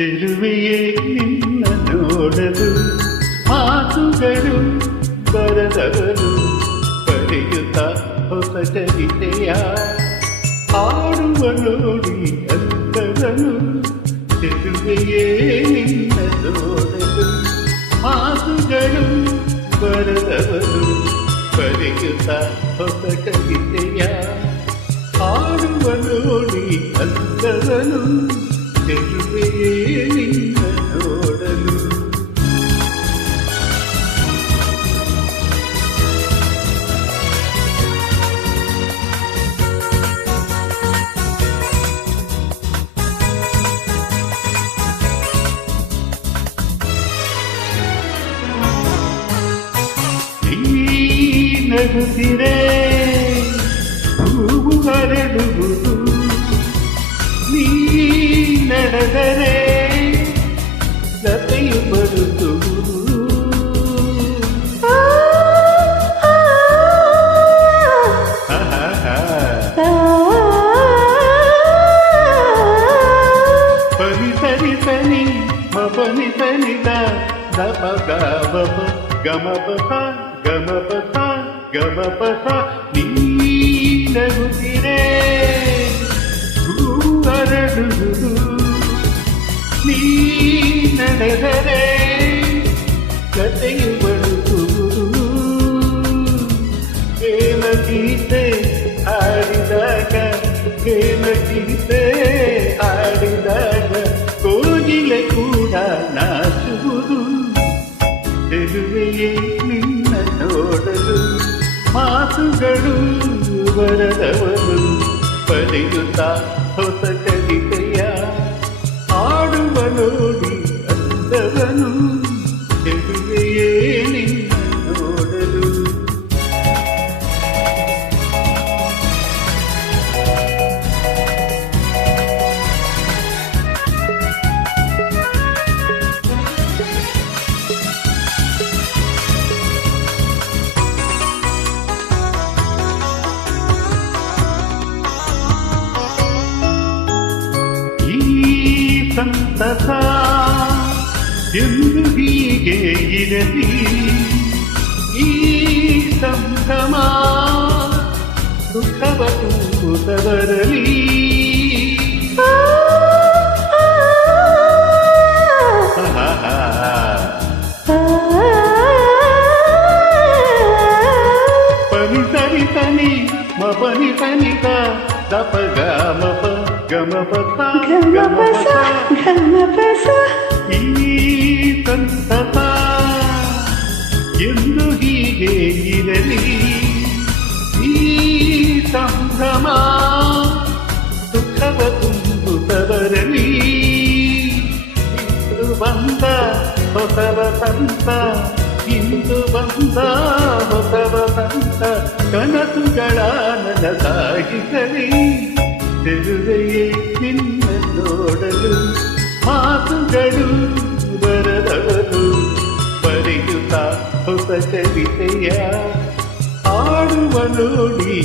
ಚೆಲುವೆಯೇ ನಿನ್ನ ನೋಡಲು ಮಾತುಗಳು ಬರದವನು ಬರೆಯುತ್ತ ಹೊಸ ಕವಿತೆಯ ಹಾಡುವ ನೋಡಿ ಅಂತರನು. ಚೆಲುವೆಯೇ ನಿನ್ನ ನೋಡಲು ಮಾತುಗಳು ಬರದವನು ಬರೆಯುತ್ತ ಹೊಸ ಕವಿತೆಯ ಹಾಡುವ ನೋಡಿ ಅಂತರನು. ಚೆಲುವೆಯೇ ನಿನ್ನ ನೋಡಲು ನಗುತ್ತಿರೆ ಹೂವು ಹರಡುವುದು ನೀ ನಡೆದರೆ ಲತೆಯು ಬರುತ್ತುವುದು. ಪನಿ ಸರಿ ಸನಿ ಮಪನಿ ಸನಿದ ದಪ ಗಮ ಗಮಪಸ ಗಮಪಸ ಗಮಪಸ. ನೀ ನಗುತ್ತಿರೆ ಹೂವು ಹರಡುವುದು ನೀ ನಡೆದರೆ ಕಥೆಯು ಬರುತ್ತುವುದು. ಪ್ರೇಮ ಗೀತೆ ಹಾಡಿದಾಗ ಪ್ರೇಮ ಗೀತೆ ಹಾಡಿದಾಗ ಕೋಗಿಲೆ ಕೂಡ ನಾಚುವುದು. ಚೆಲುವೆಯೇ ನಿನ್ನ ನೋಡಲು ಮಾತುಗಳು ಬರದವನು ಬರೆಯುತ್ತ ಹೊಸ ಕವಿತೆಯ ಹಾಡುವ ನೋಡಿ ಅಂದವನು. ಚೆಲುವೆಯೇ ನಿನ್ನ ನೋಡಲು ಸಂತಸ ಎಂದು ಹೀಗೆ ಇರಲಿ ಈ ಸಂಭ್ರಮ ದುಃಖವ ತುಂಬುತ್ತವರಲಿ. ಪನಿ ಸರಿ ಸನಿ ಮಪನಿ ಸನಿತ ದಪ ಗಮಪ ಗಮಪಸ ಗಮಪಸ ಗಮಪಸ. ಈ ಸಂತಸ ಎಂದು ಹೀಗೆ ಇರಲಿ ಈ ಸಂಭ್ರಮ ದುಃಖವ ತುಂಬುತ್ತವರಲಿ. ಇಂದು ಬಂದ ಹೊಸ ವಸಂತ ಇಂದು ಬಂದ ಹೊಸ ವಸಂತ ಕನಸುಗಳ ನನಸಾಗಿಸಲಿ. ಚೆಲುವೆಯೇ ನಿನ್ನ ನೋಡಲು ಮಾತುಗಳು ಬರದವನು ಬರೆಯುತ್ತ ಹೊಸ ಕವಿತೆಯ ಹಾಡುವ ನೋಡಿ